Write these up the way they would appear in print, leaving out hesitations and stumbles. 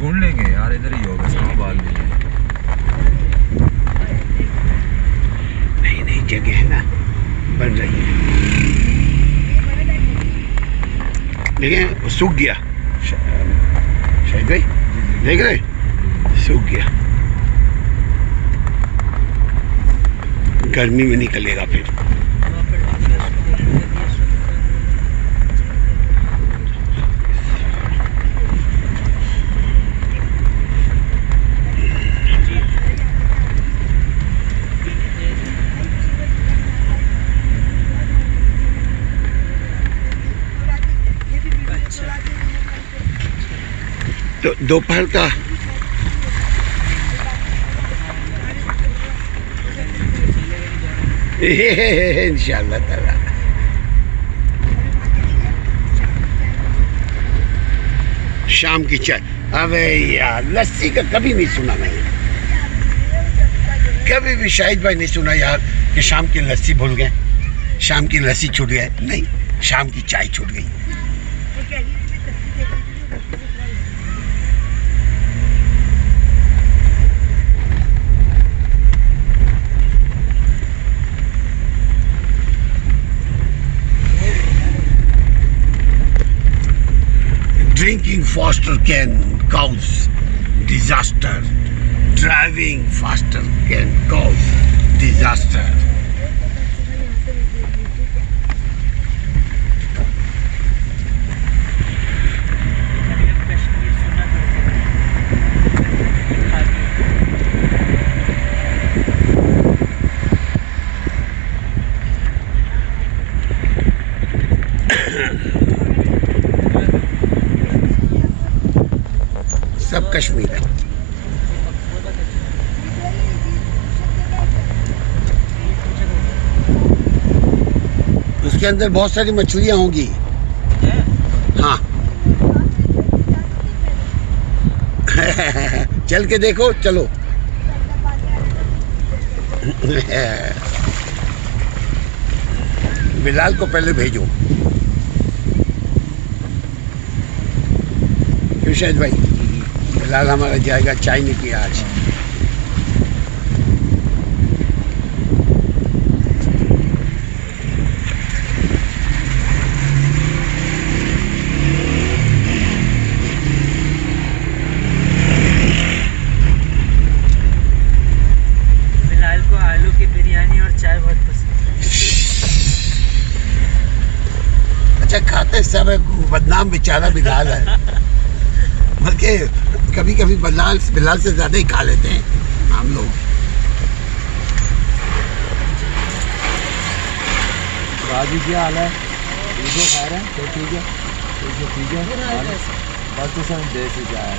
ढूंढ लेंगे यार, इधर ही होगा इस्लामाबाद में। नहीं नहीं जगह है ना, बन रही है। देखें सूख गया शायद भाई, देख रहे सूख गया, गर्मी में निकलेगा फिर। तो दोपहर का इंशाअल्लाह ताला। शाम की चाय, अबे यार लस्सी का कभी नहीं सुना मैंने, कभी भी शाहिद भाई नहीं सुना यार कि शाम की लस्सी भूल गए, शाम की लस्सी छूट गए, नहीं शाम की चाय छूट गई। Drinking faster can cause disaster. Driving faster can cause disaster. सब कश्मीर है। उसके अंदर बहुत सारी मछलियां होंगी। हाँ चल के देखो, चलो। बिलाल को पहले भेजो। क्यों शाहिद भाई? बिलाल हमारा जाएगा, चाय नहीं पिया आज। बिलाल को आलू की बिरयानी और चाय बहुत पसंद है। अच्छा खाते सब बदनाम बेचारा बिलाल है, बल्कि कभी कभी बिलाल से ज़्यादा ही खा लेते हैं हम लोग। बाजी क्या हाल है? वीडियो खा रहे हैं तो ठीक है, ठीक है। बस तो सब देसी क्या है।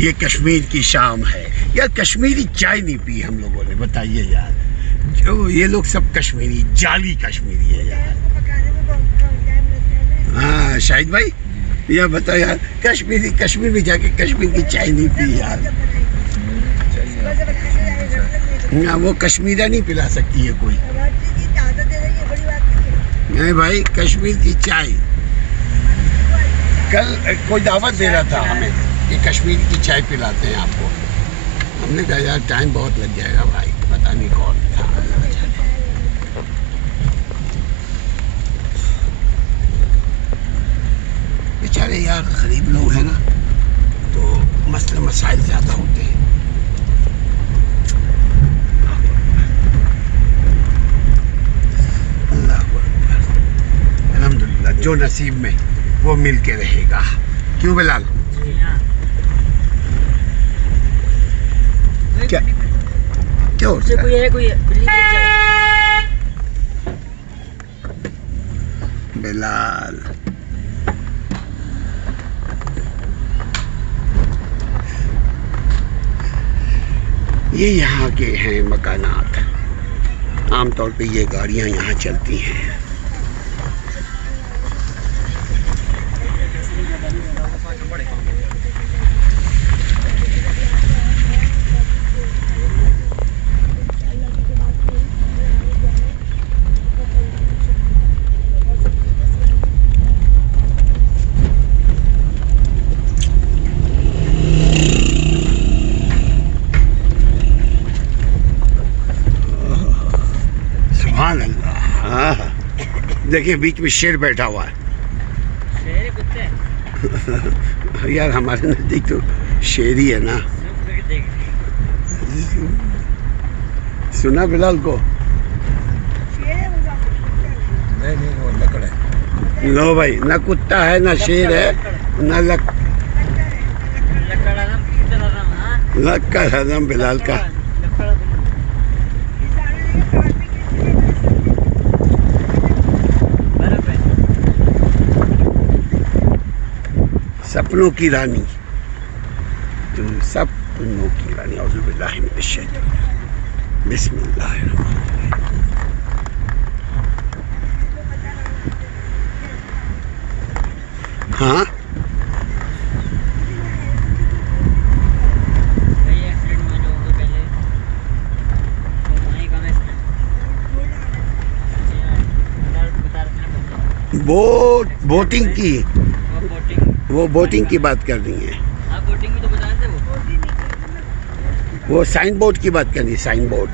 ये कश्मीर की शाम है यार, कश्मीरी चाय नहीं पी हम लोगों ने, बताइए यार। जो ये लोग सब कश्मीरी, जाली कश्मीरी है यार। हाँ शाहिद भाई यह बताओ यार, कश्मीर में जाके कश्मीर की चाय नहीं पी यार। ना वो कश्मीरा नहीं पिला सकती है कोई। नहीं भाई कश्मीर की चाय, कल कोई दावत दे रहा था हमें कि कश्मीर की चाय पिलाते हैं आपको। हमने कहा यार टाइम बहुत लग जाएगा भाई, पता नहीं कौन था। बेचारे यार गरीब लोग हैं ना, तो मसले मसाइल ज़्यादा होते हैं। अल्लाह अकबर, अल्हम्दुलिल्लाह जो नसीब में वो मिल के रहेगा। क्यों बिलाल? क्या क्या होता है? बिलाल ये यहाँ के हैं मकानात। आमतौर पे ये गाड़ियाँ यहाँ चलती हैं। सुभान अल्लाह। हाँ, देखिए बीच में शेर बैठा हुआ है। शेर कुत्ते यार हमारे नज़दीक तो शेर ही है ना। सुना बिलाल को? नहीं वो लकड़ है। लो भाई, ना कुत्ता है ना शेर है ना लक्कड़ हजम बिलाल का। सपनों की रानी, तुम सपनों की रानी। औज़ु बिल्लाहि मिनश शैतानिर रजीम। बिस्मिल्लाहिर्रहमानिर्रहीम। हाँ, बोटिंग की, वो बोटिंग की बात कर रही हैं। आप बोटिंग में तो बता रहे थे वो साइन बोर्ड की बात कर रही है। साइन बोर्ड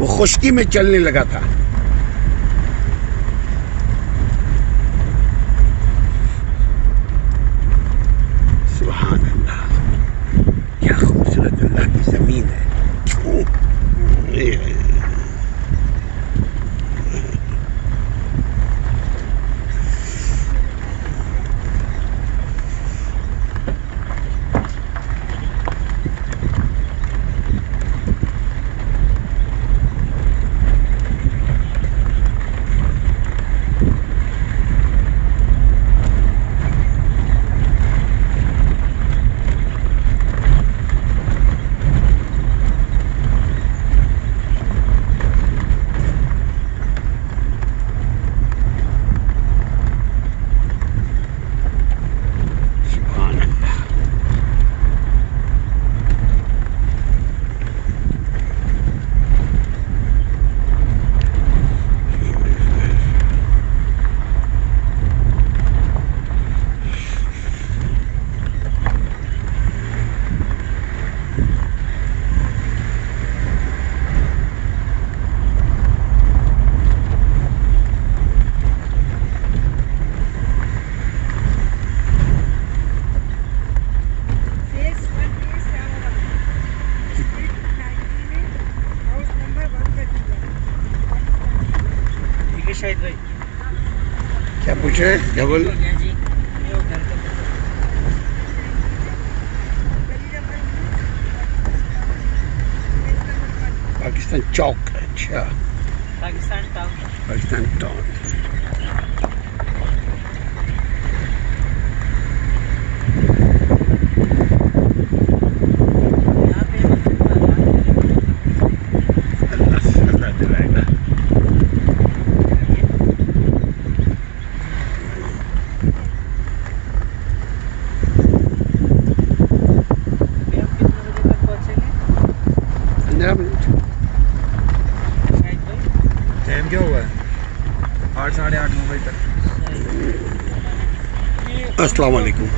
वो खुश्की में चलने लगा था। सुभान अल्लाह, क्या खूबसूरत अल्लाह की ज़मीन है। शाहिद भाई क्या पूछ रहे? क्या बोल? जी पाकिस्तान चौक। अच्छा, पाकिस्तान टाउन। पाकिस्तान टाउन। यहाँ पे अल्लाह सदा दिलाएगा। टाइम क्या हुआ है? 8 साढ़े 8 9 बजे तक। अस्सलाम वालेकुम।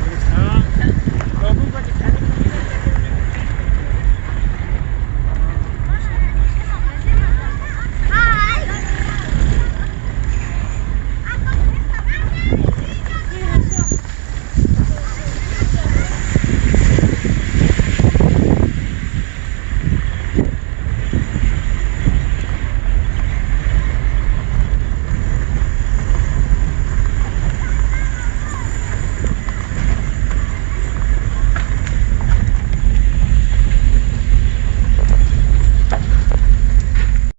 लोगों को दिखाने के लिए